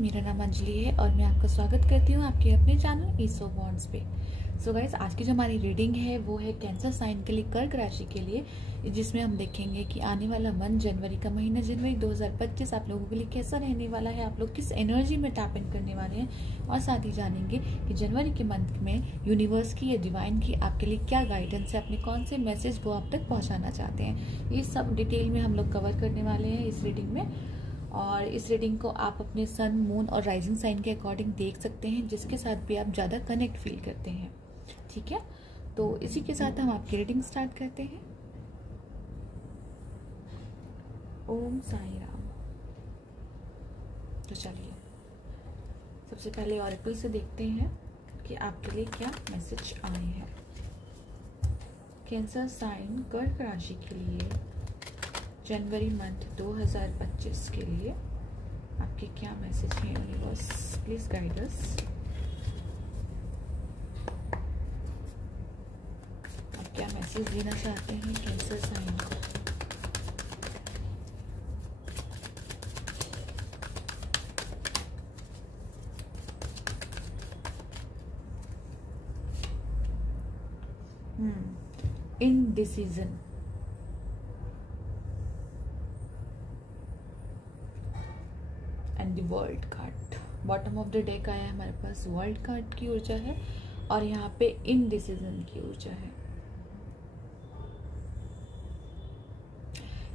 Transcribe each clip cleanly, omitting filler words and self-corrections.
मेरा नाम अंजलि है और मैं आपका स्वागत करती हूँ आपके अपने चैनल ईसो बॉन्ड्स पे। सो गाइस, आज की जो हमारी रीडिंग है वो है कैंसर साइन के लिए, कर्क राशि के लिए, जिसमें हम देखेंगे कि आने वाला मंथ, जनवरी का महीना, जनवरी 2025 आप लोगों के लिए कैसा रहने वाला है, आप लोग किस एनर्जी में टैप इन करने वाले हैं, और साथ ही जानेंगे कि जनवरी के मंथ में यूनिवर्स की या डिवाइन की आपके लिए क्या गाइडेंस है, अपने कौन से मैसेज वो आप तक पहुँचाना चाहते हैं। ये सब डिटेल में हम लोग कवर करने वाले हैं इस रीडिंग में। और इस रीडिंग को आप अपने सन, मून और राइजिंग साइन के अकॉर्डिंग देख सकते हैं, जिसके साथ भी आप ज़्यादा कनेक्ट फील करते हैं। ठीक है, तो इसी के साथ हम आपकी रीडिंग स्टार्ट करते हैं। ओम साई राम। तो चलिए सबसे पहले ऑरेकल से देखते हैं कि आपके लिए क्या मैसेज आए हैं। कैंसर साइन कर्क राशि के लिए जनवरी मंथ 2025 के लिए आपके क्या मैसेज हैं यूनिवर्स, प्लीज गाइड अस। आप क्या मैसेज देना चाहते हैं कैंसर साइन को। Indecision, world card bottom of the deck आया है हमारे पास। वर्ल्ड कार्ड की ऊर्जा है और यहाँ पे इनडिसीजन की ऊर्जा है।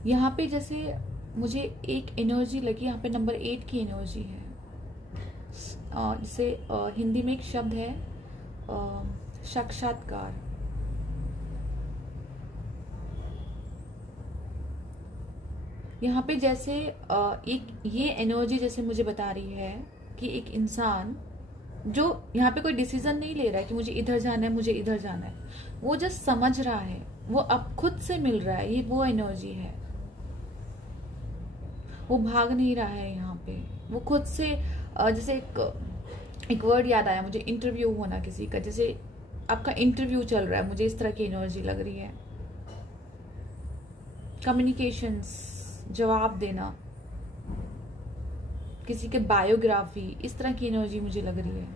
यहाँ पे जैसे मुझे एक एनर्जी लगी, यहाँ पे नंबर 8 की एनर्जी है। जिसे हिंदी में एक शब्द है साक्षात्कार। यहाँ पे जैसे एक ये एनर्जी जैसे मुझे बता रही है कि एक इंसान जो यहाँ पे कोई डिसीजन नहीं ले रहा है कि मुझे इधर जाना है, मुझे इधर जाना है, वो जस्ट समझ रहा है, वो अब खुद से मिल रहा है। ये वो एनर्जी है, वो भाग नहीं रहा है। यहाँ पे वो खुद से जैसे एक वर्ड याद आया मुझे, इंटरव्यू होना किसी का, जैसे आपका इंटरव्यू चल रहा है, मुझे इस तरह की एनर्जी लग रही है। कम्युनिकेशंस, जवाब देना, किसी के बायोग्राफी, इस तरह की एनर्जी मुझे लग रही है।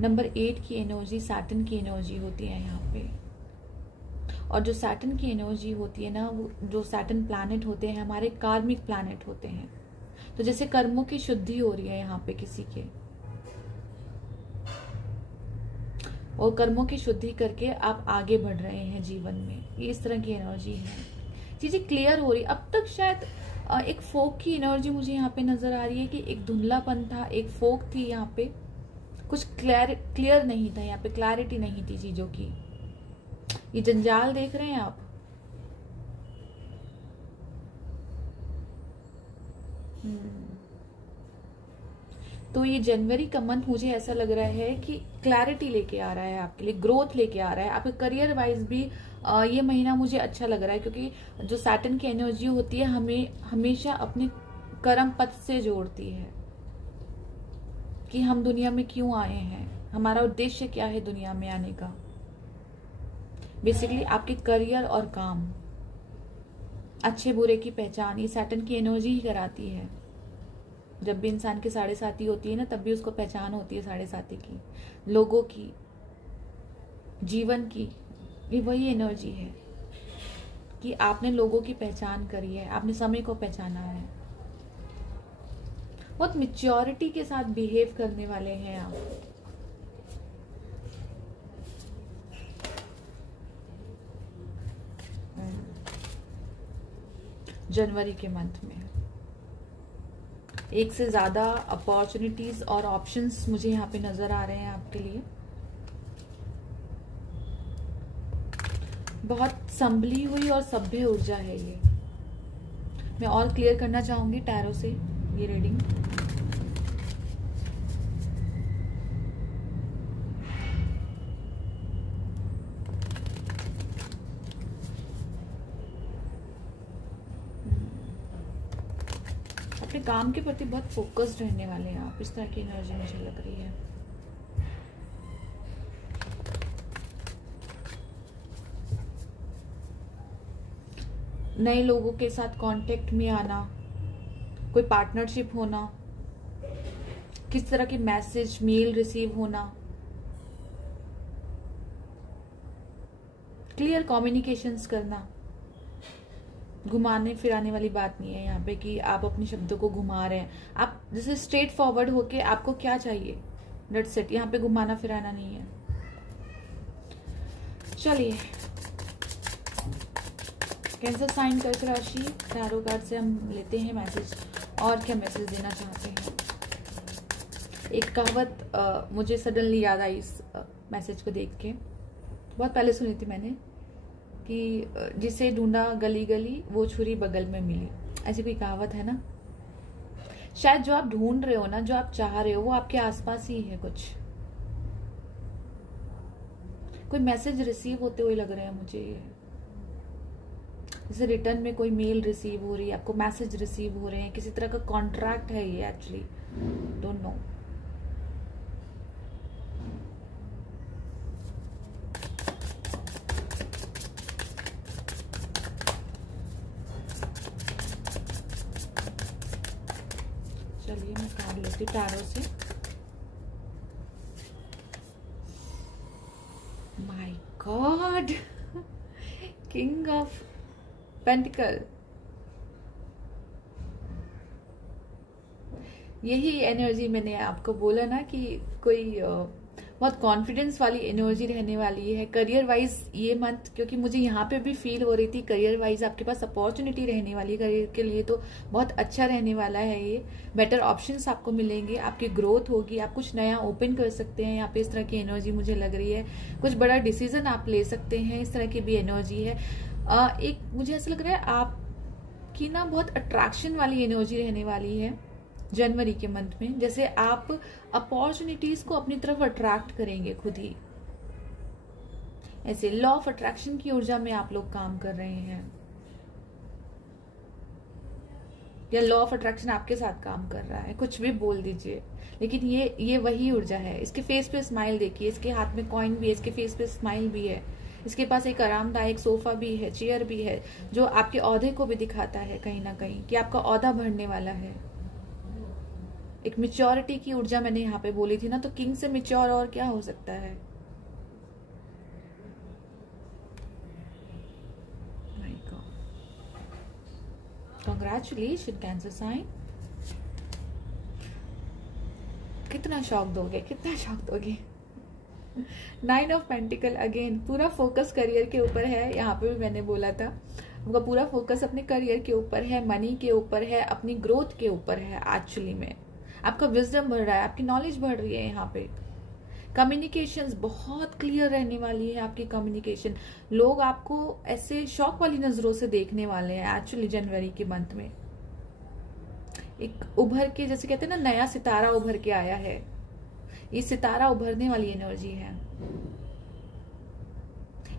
नंबर 8 की एनर्जी सैटर्न की एनर्जी होती है यहाँ पे। और जो सैटर्न की एनर्जी होती है ना, वो जो सैटर्न प्लैनेट होते हैं हमारे कार्मिक प्लैनेट होते हैं। तो जैसे कर्मों की शुद्धि हो रही है यहाँ पे किसी के, और कर्मों की शुद्धि करके आप आगे बढ़ रहे हैं जीवन में। ये इस तरह की एनर्जी है, चीजें क्लियर हो रही। अब तक शायद एक फोक की एनर्जी मुझे यहाँ पे नजर आ रही है कि एक धुंधलापन था, एक फोक थी यहाँ पे, कुछ क्लियर नहीं था, यहाँ पे क्लैरिटी नहीं थी चीजों की। ये जंजाल देख रहे हैं आप, तो ये जनवरी का मंथ मुझे ऐसा लग रहा है कि क्लैरिटी लेके आ रहा है आपके लिए, ग्रोथ लेके आ रहा है। आपके करियर वाइज भी ये महीना मुझे अच्छा लग रहा है, क्योंकि जो सैटर्न की एनर्जी होती है हमें हमेशा अपने कर्म पथ से जोड़ती है कि हम दुनिया में क्यों आए हैं, हमारा उद्देश्य क्या है दुनिया में आने का। बेसिकली आपके करियर और काम, अच्छे बुरे की पहचान, ये सैटर्न की एनर्जी ही कराती है। जब भी इंसान की 7.5 होती है ना, तब भी उसको पहचान होती है 7.5 की, लोगों की, जीवन की। ये वही एनर्जी है कि आपने लोगों की पहचान करी है, आपने समय को पहचाना है, बहुत मैच्योरिटी के साथ बिहेव करने वाले हैं आप। जनवरी के मंथ में एक से ज्यादा अपॉर्चुनिटीज और ऑप्शंस मुझे यहाँ पे नजर आ रहे हैं आपके लिए। बहुत संभली हुई और सभ्य ऊर्जा है ये। मैं और क्लियर करना चाहूंगी टैरो से ये रीडिंग। अपने काम के प्रति बहुत फोकस्ड रहने वाले हैं आप, इस तरह की एनर्जी मुझे लग रही है। नए लोगों के साथ कांटेक्ट में आना, कोई पार्टनरशिप होना, किस तरह के मैसेज मेल रिसीव होना, क्लियर कम्युनिकेशंस करना। घुमाने फिराने वाली बात नहीं है यहाँ पे कि आप अपने शब्दों को घुमा रहे हैं। आप जैसे स्ट्रेट फॉरवर्ड होके आपको क्या चाहिए, दैट्स इट। यहाँ पे घुमाना फिराना नहीं है। चलिए, कैंसर साइन कर्क राशि टैरो कार्ड से हम लेते हैं मैसेज, और क्या मैसेज देना चाहते हैं। एक कहावत मुझे सडनली याद आई इस मैसेज को देख के, बहुत पहले सुनी थी मैंने, कि जिसे ढूंढा गली गली वो छुरी बगल में मिली। ऐसी कोई कहावत है ना। शायद जो आप ढूंढ रहे हो ना, जो आप चाह रहे हो, वो आपके आसपास ही है। कुछ कोई मैसेज रिसीव होते हुए लग रहे हैं मुझे ये, जैसे रिटर्न में कोई मेल रिसीव हो रही है, आपको मैसेज रिसीव हो रहे हैं, किसी तरह का कॉन्ट्रैक्ट है ये। Actually don't know. चलिए मैं कार्ड लेती हूँ टैरो से। My God, king of pentacle. यही एनर्जी मैंने आपको बोला ना कि कोई बहुत कॉन्फिडेंस वाली एनर्जी रहने वाली है करियर वाइज ये मंथ, क्योंकि मुझे यहाँ पे भी फील हो रही थी करियर वाइज आपके पास अपॉर्चुनिटी रहने वाली है। करियर के लिए तो बहुत अच्छा रहने वाला है ये। बेटर ऑप्शंस आपको मिलेंगे, आपकी ग्रोथ होगी, आप कुछ नया ओपन कर सकते हैं। यहाँ पे इस तरह की एनर्जी मुझे लग रही है। कुछ बड़ा डिसीजन आप ले सकते हैं, इस तरह की भी एनर्जी है। एक मुझे ऐसा लग रहा है आपकी ना बहुत अट्रैक्शन वाली एनर्जी रहने वाली है जनवरी के मंथ में। जैसे आप अपॉर्चुनिटीज को अपनी तरफ अट्रैक्ट करेंगे खुद ही। ऐसे लॉ ऑफ अट्रैक्शन की ऊर्जा में आप लोग काम कर रहे हैं, या लॉ ऑफ अट्रैक्शन आपके साथ काम कर रहा है। कुछ भी बोल दीजिए, लेकिन ये वही ऊर्जा है। इसके फेस पे स्माइल देखिए, इसके हाथ में कॉइन भी है, इसके फेस पे स्माइल भी है, इसके पास एक आरामदायक सोफा भी है, चेयर भी है, जो आपके औहदे को भी दिखाता है कहीं ना कहीं कि आपका औहदा बढ़ने वाला है। एक मेच्योरिटी की ऊर्जा मैंने यहाँ पे बोली थी ना, तो किंग से मेच्योर और क्या हो सकता है। Congratulation Cancer sign. कितना शौक दोगे, कितना शौक दोगे। 9 ऑफ पेंटिकल अगेन, पूरा फोकस करियर के ऊपर है। यहाँ पे भी मैंने बोला था आपका पूरा फोकस अपने करियर के ऊपर है, मनी के ऊपर है, अपनी ग्रोथ के ऊपर है। एक्चुअली में आपका विजडम बढ़ रहा है, आपकी नॉलेज बढ़ रही है। यहाँ पे कम्युनिकेशंस बहुत क्लियर रहने वाली है आपकी कम्युनिकेशन। लोग आपको ऐसे शौक वाली नजरों से देखने वाले हैं एक्चुअली जनवरी के मंथ में। एक उभर के, जैसे कहते हैं ना, नया सितारा उभर के आया है। ये सितारा उभरने वाली एनर्जी है।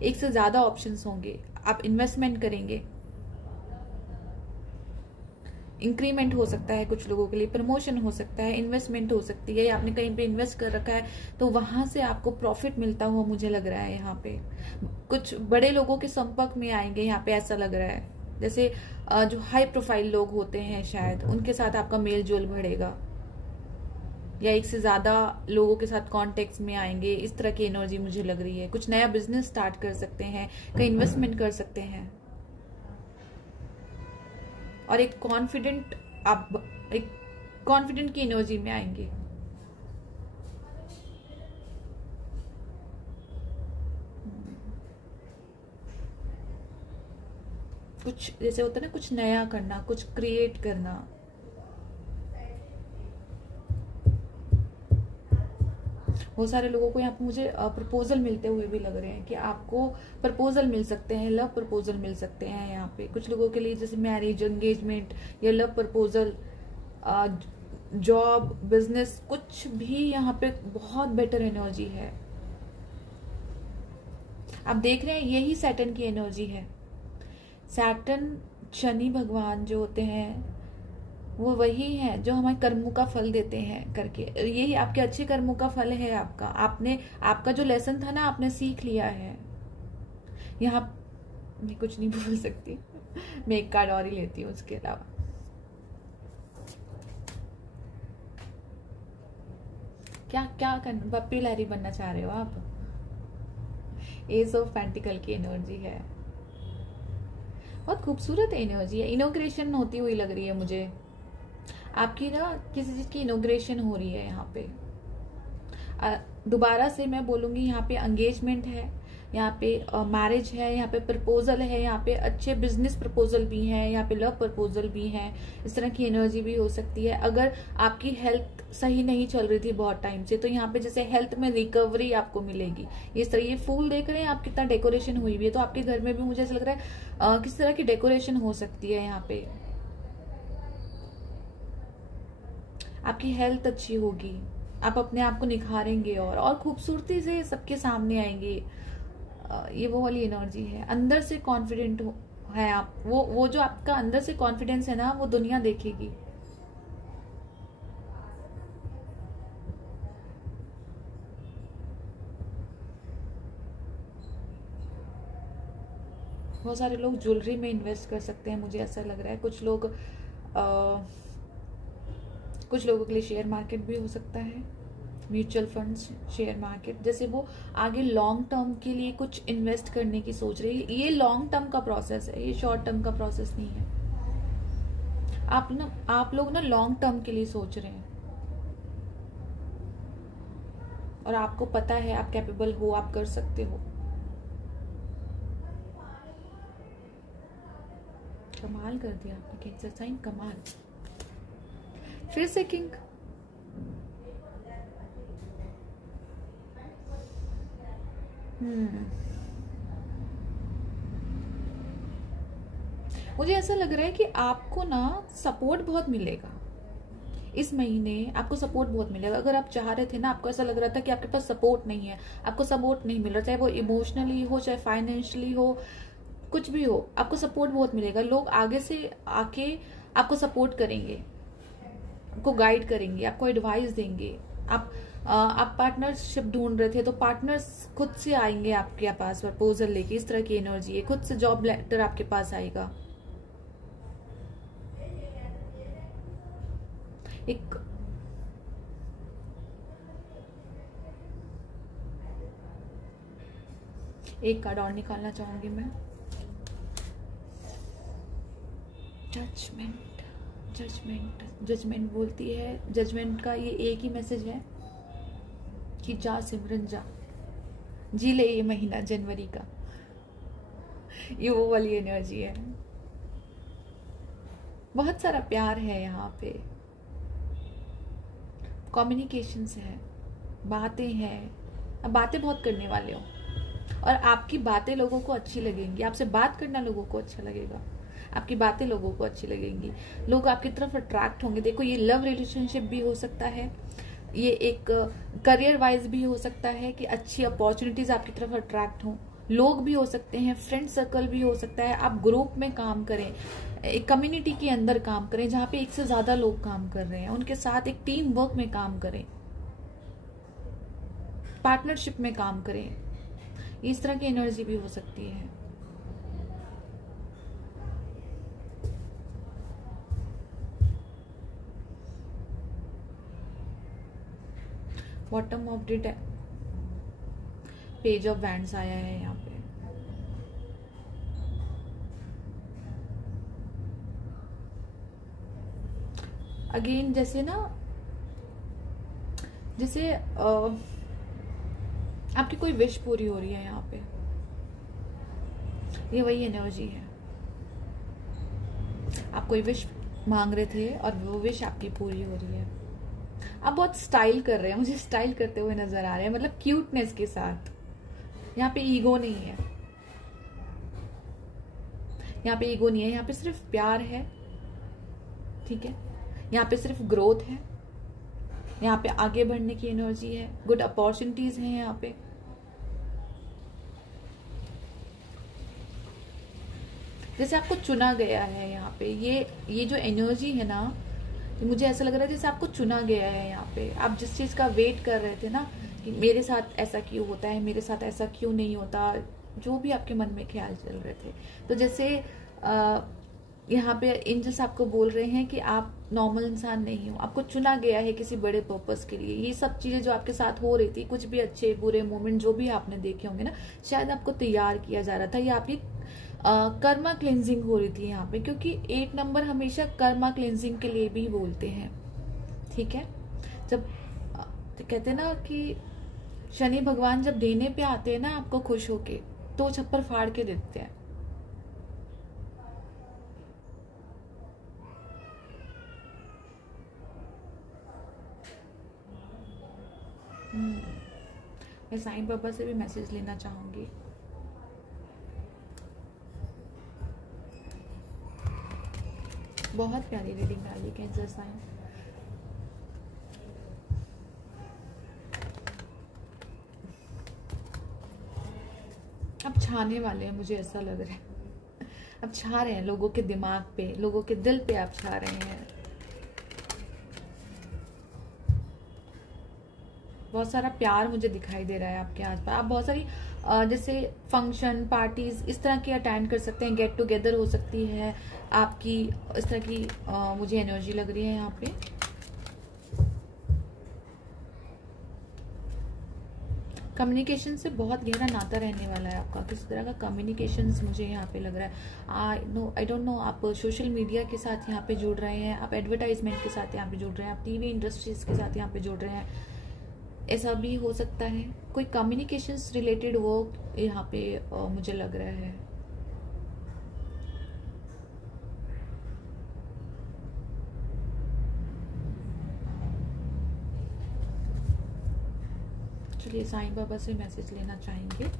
एक से ज्यादा ऑप्शंस होंगे, आप इन्वेस्टमेंट करेंगे, इंक्रीमेंट हो सकता है कुछ लोगों के लिए, प्रमोशन हो सकता है, इन्वेस्टमेंट हो सकती है, या आपने कहीं पे इन्वेस्ट कर रखा है तो वहां से आपको प्रॉफिट मिलता हुआ मुझे लग रहा है। यहाँ पे कुछ बड़े लोगों के संपर्क में आएंगे, यहाँ पे ऐसा लग रहा है। जैसे जो हाई प्रोफाइल लोग होते हैं शायद उनके साथ आपका मेल जोल बढ़ेगा, या एक से ज्यादा लोगों के साथ कॉन्टेक्ट में आएंगे। इस तरह की एनर्जी मुझे लग रही है। कुछ नया बिजनेस स्टार्ट कर सकते हैं, कहीं इन्वेस्टमेंट कर सकते हैं, और एक कॉन्फिडेंट, आप एक कॉन्फिडेंट की एनर्जी में आएंगे। कुछ जैसे होता है ना, कुछ नया करना, कुछ क्रिएट करना। बहुत सारे लोगों को यहाँ पे मुझे प्रपोजल मिलते हुए भी लग रहे हैं कि आपको प्रपोजल मिल सकते हैं, लव प्रपोजल मिल सकते हैं। यहाँ पे कुछ लोगों के लिए जैसे मैरिज, एंगेजमेंट या लव प्रपोजल, जॉब, बिजनेस, कुछ भी यहाँ पे बहुत बेटर एनर्जी है। आप देख रहे हैं यही सैटर्न की एनर्जी है। सैटर्न, शनि भगवान जो होते हैं वो वही है जो हमारे कर्मों का फल देते हैं करके। यही आपके अच्छे कर्मों का फल है आपका। आपका जो लेसन था ना, आपने सीख लिया है। यहाँ मैं कुछ नहीं बोल सकती। मैं एक कार्ड और ही लेती हूँ उसके अलावा। क्या क्या पप्पी लहरी बनना चाह रहे हो आप? एस ऑफ पेंटिकल की एनर्जी है, बहुत खूबसूरत एनर्जी है। इनोग्रेशन होती हुई लग रही है मुझे, आपकी ना किसी चीज की इनोग्रेशन हो रही है यहाँ पे। दोबारा से मैं बोलूंगी, यहाँ पे एंगेजमेंट है, यहाँ पे मैरिज है, यहाँ पे प्रपोजल है, यहाँ पे अच्छे बिजनेस प्रपोजल भी हैं, यहाँ पे लव प्रपोजल भी हैं। इस तरह की एनर्जी भी हो सकती है। अगर आपकी हेल्थ सही नहीं चल रही थी बहुत टाइम से, तो यहाँ पे जैसे हेल्थ में रिकवरी आपको मिलेगी। इस तरह ये फूल देख रहे हैं आप, कितना डेकोरेशन हुई हुई है, तो आपके घर में भी मुझे ऐसा लग रहा है किस तरह की डेकोरेशन हो सकती है। यहाँ पे आपकी हेल्थ अच्छी होगी, आप अपने आप को निखारेंगे और खूबसूरती से सबके सामने आएंगे। ये वो वाली एनर्जी है। अंदर से कॉन्फिडेंट है आप, वो जो आपका अंदर से कॉन्फिडेंस है ना, वो दुनिया देखेगी। बहुत सारे लोग ज्वेलरी में इन्वेस्ट कर सकते हैं, मुझे ऐसा लग रहा है। कुछ लोगों के लिए शेयर मार्केट भी हो सकता है, म्यूचुअल फंड्स, शेयर मार्केट, जैसे वो आगे लॉन्ग टर्म के लिए कुछ इन्वेस्ट करने की सोच रही है। ये लॉन्ग टर्म का प्रोसेस है, ये शॉर्ट टर्म का प्रोसेस नहीं है। आप लोग ना लॉन्ग टर्म के लिए सोच रहे हैं, और आपको पता है आप कैपेबल हो, आप कर सकते हो। कमाल कर दिया आपने कैंसर साइन, कमाल। फिर से किंग, मुझे ऐसा लग रहा है कि आपको ना सपोर्ट बहुत मिलेगा इस महीने, आपको सपोर्ट बहुत मिलेगा। अगर आप चाह रहे थे ना, आपको ऐसा लग रहा था कि आपके पास सपोर्ट नहीं है, आपको सपोर्ट नहीं मिल रहा, चाहे वो इमोशनली हो, चाहे फाइनेंशियली हो, कुछ भी हो, आपको सपोर्ट बहुत मिलेगा। लोग आगे से आके आपको सपोर्ट करेंगे, आपको गाइड करेंगे, आपको एडवाइस देंगे। आप पार्टनरशिप ढूंढ रहे थे, तो पार्टनर्स खुद से आएंगे आपके पास प्रपोजल लेके। इस तरह की एनर्जी है, खुद से जॉब लेटर आपके पास आएगा। एक कार्ड और निकालना चाहूंगी मैं, जजमेंट। जजमेंट बोलती है, जजमेंट का ये एक ही मैसेज है कि जा सिमरन जा, जी ले ये महीना जनवरी का। ये वो वाली एनर्जी है, बहुत सारा प्यार है यहाँ पे, कम्युनिकेशंस है, बातें हैं। अब बातें बहुत करने वाले हो, और आपकी बातें लोगों को अच्छी लगेंगी। आपसे बात करना लोगों को अच्छा लगेगा, आपकी बातें लोगों को अच्छी लगेंगी, लोग आपकी तरफ अट्रैक्ट होंगे। देखो, ये लव रिलेशनशिप भी हो सकता है, ये एक करियर वाइज भी हो सकता है कि अच्छी अपॉर्चुनिटीज आपकी तरफ अट्रैक्ट हों। लोग भी हो सकते हैं, फ्रेंड सर्कल भी हो सकता है। आप ग्रुप में काम करें, एक कम्युनिटी के अंदर काम करें जहां पे एक से ज्यादा लोग काम कर रहे हैं, उनके साथ एक टीम वर्क में काम करें, पार्टनरशिप में काम करें। इस तरह की एनर्जी भी हो सकती है। Bottom of the page of wands आया है यहाँ पे। अगेन जैसे ना, जैसे आपकी कोई विश पूरी हो रही है यहाँ पे, ये वही एनर्जी है। आप कोई विश मांग रहे थे और वो विश आपकी पूरी हो रही है। आप बहुत स्टाइल कर रहे हैं, मुझे स्टाइल करते हुए नजर आ रहे हैं, मतलब क्यूटनेस के साथ। यहाँ पे ईगो नहीं है, यहाँ पे ईगो नहीं है, यहाँ पे सिर्फ प्यार है, ठीक है। यहाँ पे सिर्फ ग्रोथ है, यहाँ पे आगे बढ़ने की एनर्जी है, गुड अपॉर्चुनिटीज हैं यहाँ पे। जैसे आपको चुना गया है यहाँ पे, ये जो एनर्जी है ना, मुझे ऐसा लग रहा है जैसे आपको चुना गया है यहाँ पे। आप जिस चीज का वेट कर रहे थे ना, कि मेरे साथ ऐसा क्यों होता है, मेरे साथ ऐसा क्यों नहीं होता, जो भी आपके मन में ख्याल चल रहे थे, तो जैसे यहाँ पे एंजल्स आपको बोल रहे हैं कि आप नॉर्मल इंसान नहीं हो, आपको चुना गया है किसी बड़े पर्पस के लिए। ये सब चीजें जो आपके साथ हो रही थी, कुछ भी अच्छे बुरे मोमेंट जो भी आपने देखे होंगे ना, शायद आपको तैयार किया जा रहा था, या आपकी कर्मा क्लेंजिंग हो रही थी यहाँ पे, क्योंकि 8 नंबर हमेशा कर्मा क्लेंजिंग के लिए भी बोलते हैं। ठीक है, जब कहते हैं ना कि शनि भगवान जब देने पे आते हैं ना आपको खुश होके, तो छप्पर फाड़ के देते हैं। मैं साईं बाबा से भी मैसेज लेना चाहूंगी। बहुत प्यारी रीडिंग आ रही है कैंसर साइन। अब छाने वाले हैं, मुझे ऐसा लग रहा है। अब छा रहे हैं लोगों के दिमाग पे, लोगों के दिल पे आप छा रहे हैं। बहुत सारा प्यार मुझे दिखाई दे रहा है आपके आसपास। आप बहुत सारी जैसे फंक्शन पार्टीज इस तरह की अटेंड कर सकते हैं, गेट टुगेदर हो सकती है आपकी, इस तरह की मुझे एनर्जी लग रही है यहाँ पे। कम्युनिकेशन से बहुत गहरा नाता रहने वाला है आपका, किसी तरह का कम्युनिकेशन मुझे यहाँ पे लग रहा है। आई डोंट नो, आप सोशल मीडिया के साथ यहाँ पे जुड़ रहे हैं, आप एडवर्टाइजमेंट के साथ यहाँ पे जुड़ रहे हैं, आप टीवी इंडस्ट्रीज के साथ यहाँ पे जुड़ रहे हैं, ऐसा भी हो सकता है। कोई कम्युनिकेशंस रिलेटेड वर्क यहाँ पे मुझे लग रहा है। चलिए साईं बाबा से मैसेज लेना चाहेंगे।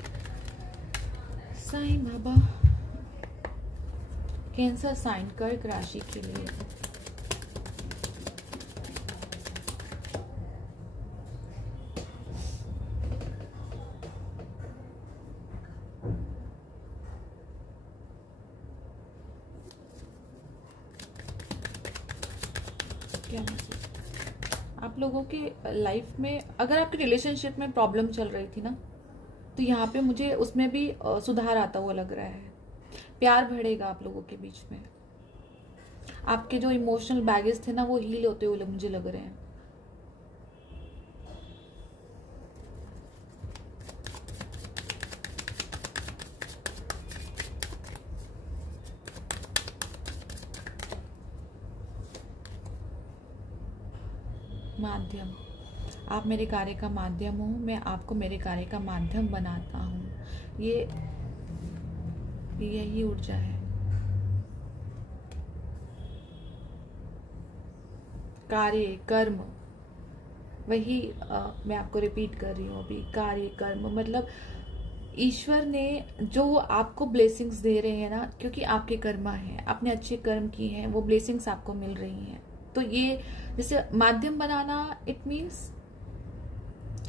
साईं बाबा कैंसर साइन कर्क राशि के लिए क्या मैसेज आप लोगों के लाइफ में, अगर आपके रिलेशनशिप में प्रॉब्लम चल रही थी ना, तो यहाँ पे मुझे उसमें भी सुधार आता हुआ लग रहा है। प्यार बढ़ेगा आप लोगों के बीच में, आपके जो इमोशनल बैगेज थे ना वो हील होते हुए मुझे लग रहे हैं। माध्यम, आप मेरे कार्य का माध्यम हो, मैं आपको मेरे कार्य का माध्यम बनाता हूँ, ये यही ऊर्जा है। कार्य कर्म, वही मैं आपको रिपीट कर रही हूँ अभी, कार्य कर्म मतलब ईश्वर ने जो आपको ब्लेसिंग्स दे रहे हैं ना, क्योंकि आपके कर्मा है, आपने अच्छे कर्म किए हैं, वो ब्लेसिंग्स आपको मिल रही हैं। तो ये जैसे माध्यम बनाना, इट मीन्स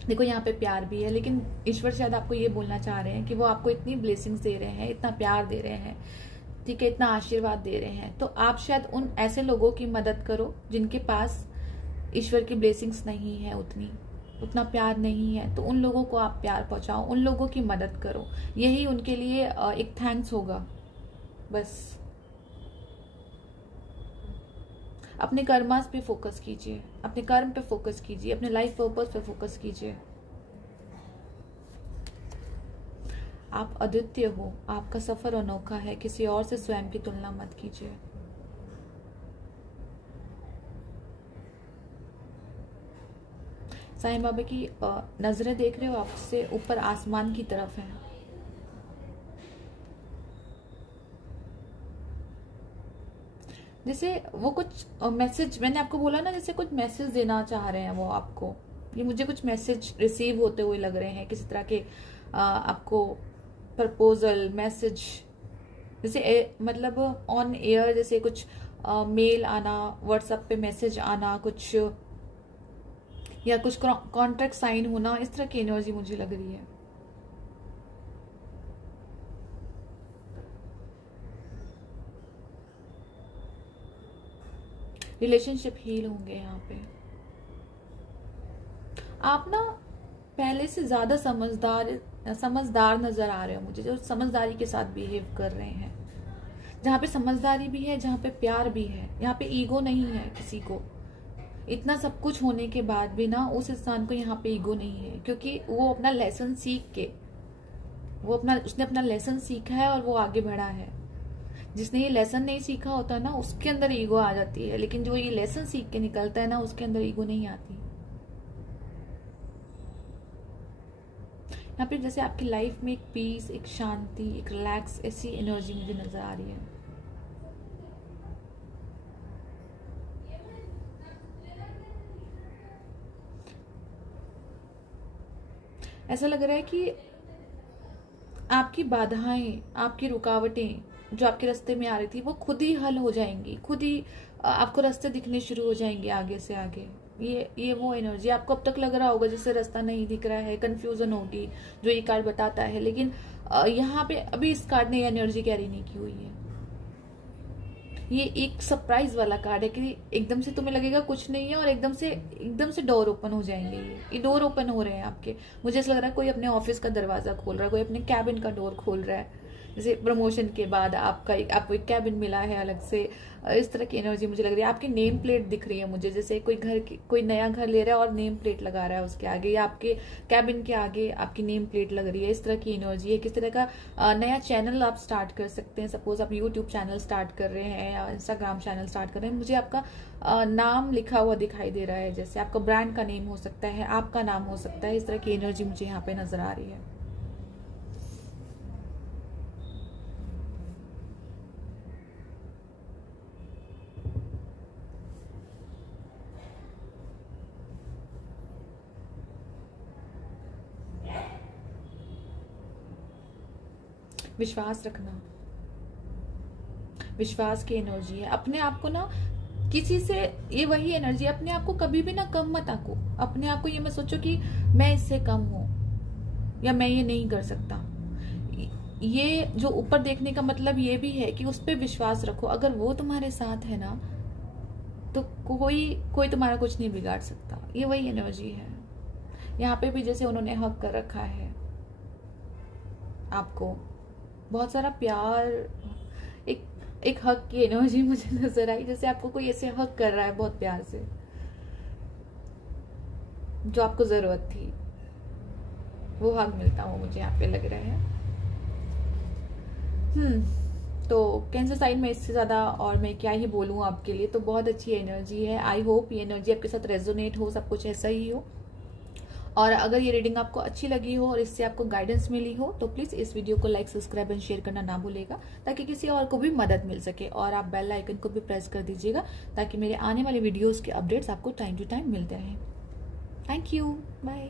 देखो यहाँ पे प्यार भी है, लेकिन ईश्वर शायद आपको ये बोलना चाह रहे हैं कि वो आपको इतनी ब्लेसिंग्स दे रहे हैं, इतना प्यार दे रहे हैं, ठीक है, इतना आशीर्वाद दे रहे हैं, तो आप शायद उन ऐसे लोगों की मदद करो जिनके पास ईश्वर की ब्लेसिंग्स नहीं है, उतना प्यार नहीं है, तो उन लोगों को आप प्यार पहुंचाओ, उन लोगों की मदद करो, यही उनके लिए एक थैंक्स होगा। बस अपने कर्मास पे फोकस कीजिए, अपने कर्म पे फोकस कीजिए, अपने लाइफ पर्पस पे फोकस कीजिए। आप अद्वितीय हो, आपका सफर अनोखा है, किसी और से स्वयं की तुलना मत कीजिए। साईं बाबा की नजरें देख रहे हो आपसे ऊपर आसमान की तरफ है। जैसे वो कुछ मैसेज, मैंने आपको बोला ना, जैसे कुछ मैसेज देना चाह रहे हैं वो आपको, ये मुझे कुछ मैसेज रिसीव होते हुए लग रहे हैं, किसी तरह के आपको प्रपोजल मैसेज, जैसे मतलब ऑन एयर, जैसे कुछ मेल आना, व्हाट्सएप पे मैसेज आना कुछ, या कुछ कॉन्ट्रैक्ट साइन होना, इस तरह की एनर्जी मुझे लग रही है। रिलेशनशिप हील होंगे यहाँ पे। आप ना पहले से ज्यादा समझदार नजर आ रहे हो मुझे, जो समझदारी के साथ बिहेव कर रहे हैं, जहाँ पे समझदारी भी है, जहाँ पे प्यार भी है, यहाँ पे ईगो नहीं है किसी को। इतना सब कुछ होने के बाद भी ना उस इंसान को यहाँ पे ईगो नहीं है, क्योंकि वो अपना लेसन सीख के उसने अपना लेसन सीखा है और वो आगे बढ़ा है। जिसने ये लेसन नहीं सीखा होता ना, उसके अंदर ईगो आ जाती है, लेकिन जो ये लेसन सीख के निकलता है ना, उसके अंदर ईगो नहीं आती। यहाँ पे जैसे आपकी लाइफ में एक पीस, एक शांति, एक रिलैक्स, ऐसी एनर्जी मुझे नजर आ रही है। ऐसा लग रहा है कि आपकी बाधाएं, आपकी रुकावटें जो आपके रास्ते में आ रही थी, वो खुद ही हल हो जाएंगी, खुद ही आपको रास्ते दिखने शुरू हो जाएंगे आगे से आगे। ये वो एनर्जी। आपको अब तक लग रहा होगा जैसे रास्ता नहीं दिख रहा है, कंफ्यूजन होगी, जो ये कार्ड बताता है, लेकिन यहाँ पे अभी इस कार्ड ने एनर्जी कैरी नहीं की हुई है। ये एक सरप्राइज वाला कार्ड है कि एकदम से तुम्हें लगेगा कुछ नहीं है और एकदम से डोर ओपन हो जाएंगे। ये डोर ओपन हो रहे हैं आपके। मुझे ऐसा लग रहा है कोई अपने ऑफिस का दरवाजा खोल रहा है, कोई अपने कैबिन का डोर खोल रहा है। जैसे प्रमोशन के बाद आपको एक कैबिन मिला है अलग से, इस तरह की एनर्जी मुझे लग रही है। आपकी नेम प्लेट दिख रही है मुझे, जैसे कोई नया घर ले रहा है और नेम प्लेट लगा रहा है उसके आगे, या आपके कैबिन के आगे आपकी नेम प्लेट लग रही है। इस तरह की एनर्जी है। किस तरह का नया चैनल आप स्टार्ट कर सकते हैं। सपोज आप यूट्यूब चैनल स्टार्ट कर रहे हैं या इंस्टाग्राम चैनल स्टार्ट कर रहे हैं, मुझे आपका नाम लिखा हुआ दिखाई दे रहा है। जैसे आपका ब्रांड का नेम हो सकता है, आपका नाम हो सकता है। इस तरह की एनर्जी मुझे यहाँ पे नजर आ रही है। विश्वास रखना, विश्वास की एनर्जी है। अपने आप को ना किसी से, ये वही एनर्जी, अपने आप को कभी भी ना कम मत आको। अपने आप को ये मत सोचो कि मैं इससे कम हूं या मैं ये नहीं कर सकता। ये जो ऊपर देखने का मतलब ये भी है कि उस पर विश्वास रखो। अगर वो तुम्हारे साथ है ना, तो कोई तुम्हारा कुछ नहीं बिगाड़ सकता। ये वही एनर्जी है। यहाँ पे भी जैसे उन्होंने हक कर रखा है आपको, बहुत सारा प्यार, एक हक की एनर्जी मुझे नजर आई। जैसे आपको कोई ऐसे हक कर रहा है बहुत प्यार से, जो आपको जरूरत थी, वो हक मिलता हुआ मुझे यहाँ पे लग रहा है। तो कैंसर साइन में इससे ज्यादा और मैं क्या ही बोलूँ आपके लिए। तो बहुत अच्छी एनर्जी है। आई होप ये एनर्जी आपके साथ रेजोनेट हो, सब कुछ ऐसा ही हो। और अगर ये रीडिंग आपको अच्छी लगी हो और इससे आपको गाइडेंस मिली हो, तो प्लीज इस वीडियो को लाइक, सब्सक्राइब एंड शेयर करना ना भूलेगा, ताकि किसी और को भी मदद मिल सके। और आप बेल आइकन को भी प्रेस कर दीजिएगा, ताकि मेरे आने वाले वीडियोस के अपडेट्स आपको टाइम टू टाइम मिलते रहें। Thank you, bye.